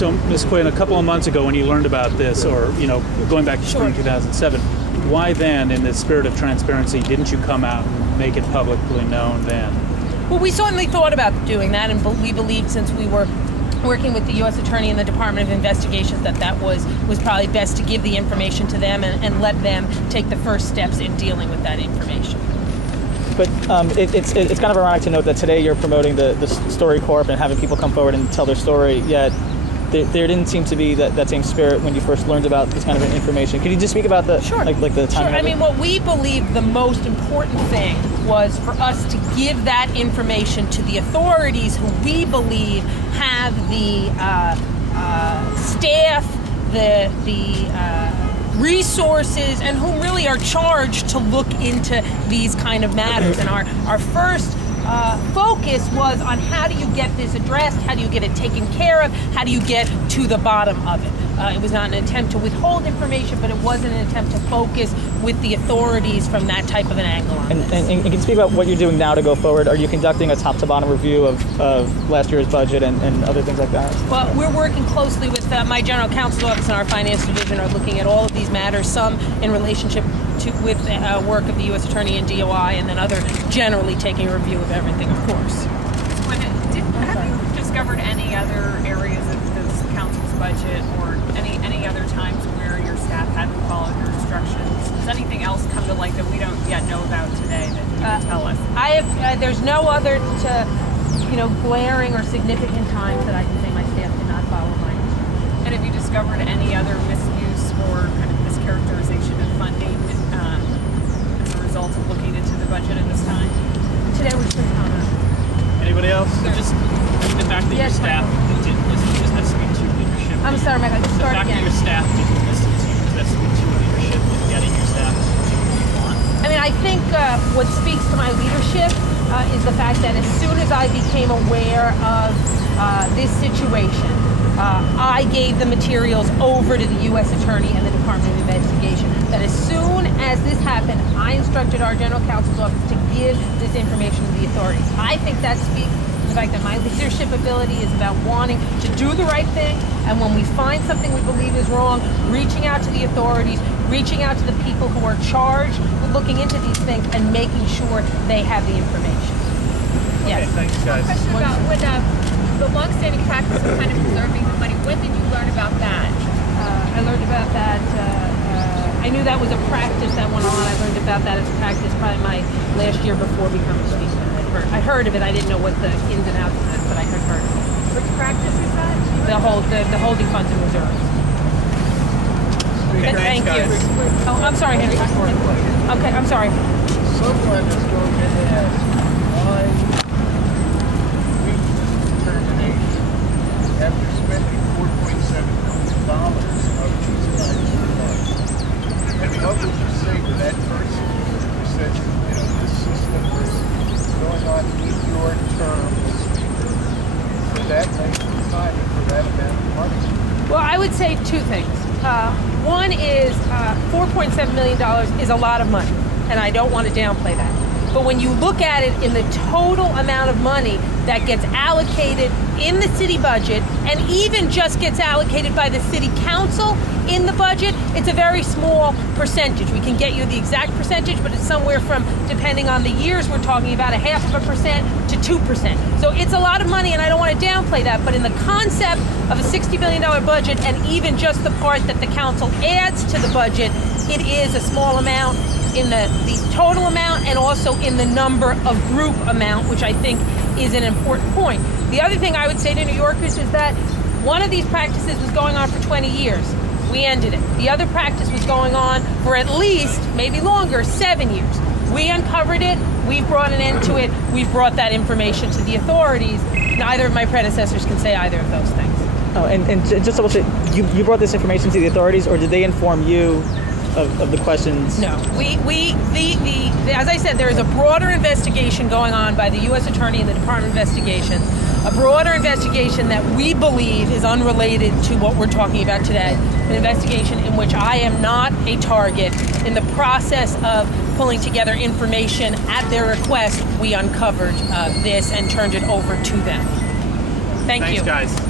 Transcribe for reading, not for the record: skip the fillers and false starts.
So, Ms. Quinn, a couple of months ago when you learned about this, or, going back to spring 2007, why then, in the spirit of transparency, didn't you come out and make it publicly known then? Well, we certainly thought about doing that, and we believed, since we were working with the U.S. Attorney and the Department of Investigations, that was probably best to give the information to them and let them take the first steps in dealing with that information. But it's kind of ironic to note that today you're promoting the Story Corp and having people come forward and tell their story, yet there didn't seem to be that same spirit when you first learned about this kind of information. Could you just speak about the the timing? Sure. I mean, what we believe the most important thing was for us to give that information to the authorities, who we believe have the staff, the resources, and who really are charged to look into these kind of matters. And our first focus was on how do you get this addressed, how do you get it taken care of, how do you get to the bottom of it. It was not an attempt to withhold information, but it was an attempt to focus with the authorities from that type of an angle on this. And can you speak about what you're doing now to go forward? Are you conducting a top-to-bottom review of last year's budget and other things like that? Well, we're working closely with my general counsel's office and our finance division are looking at all of these matters, some in relationship with work of the U.S. Attorney and DOI, and then other generally taking a review of everything, of course. Have you discovered any other areas of this council's budget or any other times where your staff hadn't followed your instructions? Does anything else come to light that we don't yet know about today that you can tell us? There's no other glaring or significant times that I can say my staff did not follow my instructions. And have you discovered any other misuse or kind of mischaracterization of funding as a result of looking into the budget at this time? Today was just comment. Anybody else? Just the fact that your staff didn't listen, does that speak to leadership? I'm sorry, Mike, I just The started fact again. that your staff didn't listen to you, does that speak to leadership in getting your staff to do what you want? I mean, I think what speaks to my leadership is the fact that as soon as I became aware of this situation, I gave the materials over to the U.S. Attorney and the Department of Investigation. That as soon as this happened, I instructed our General Counsel's office to give this information to the authorities. I think that speaks to the fact that my leadership ability is about wanting to do the right thing, and when we find something we believe is wrong, reaching out to the authorities, reaching out to the people who are charged with looking into these things and making sure they have the information. Yes. Okay, thanks, guys. Question about when the long-standing practice of kind of preserving the money. When did you learn about that? I learned about that. I knew that was a practice that went on. I learned about that as a practice probably my last year before becoming speaker. I heard of it. I didn't know what the ins and outs of it, but I had heard of it. Which practice is that? The holding funds and reserves. Okay, Thank thanks, you. guys. Oh, I'm sorry, Henry. Okay, I'm sorry. Someone is going to ask why we termination after spending $4.7 million of these kinds of funds. And what would you say to that person who said, this system is going on in your term as speaker for that length of time and for that amount of money? Well, I would say two things. One is $4.7 million is a lot of money, and I don't want to downplay that. But when you look at it in the total amount of money that gets allocated in the city budget, and even just gets allocated by the city council in the budget, it's a very small percentage. We can get you the exact percentage, but it's somewhere from, depending on the years, we're talking about 0.5% to 2%. So it's a lot of money, and I don't want to downplay that, but in the concept of a $60 billion budget, and even just the part that the council adds to the budget, it is a small amount in the total amount, and also in the number of group amount, which I think is an important point. The other thing I would say to New Yorkers is that one of these practices was going on for 20 years. We ended it. The other practice was going on for at least, maybe longer, 7 years. We uncovered it. We've brought an end to it. We've brought that information to the authorities. Neither of my predecessors can say either of those things. Oh, and just to say, you brought this information to the authorities, or did they inform you of the questions? No. As I said, there is a broader investigation going on by the U.S. Attorney and the Department of Investigations, a broader investigation that we believe is unrelated to what we're talking about today, an investigation in which I am not a target. In the process of pulling together information at their request, we uncovered this and turned it over to them. Thank you. Thanks, guys.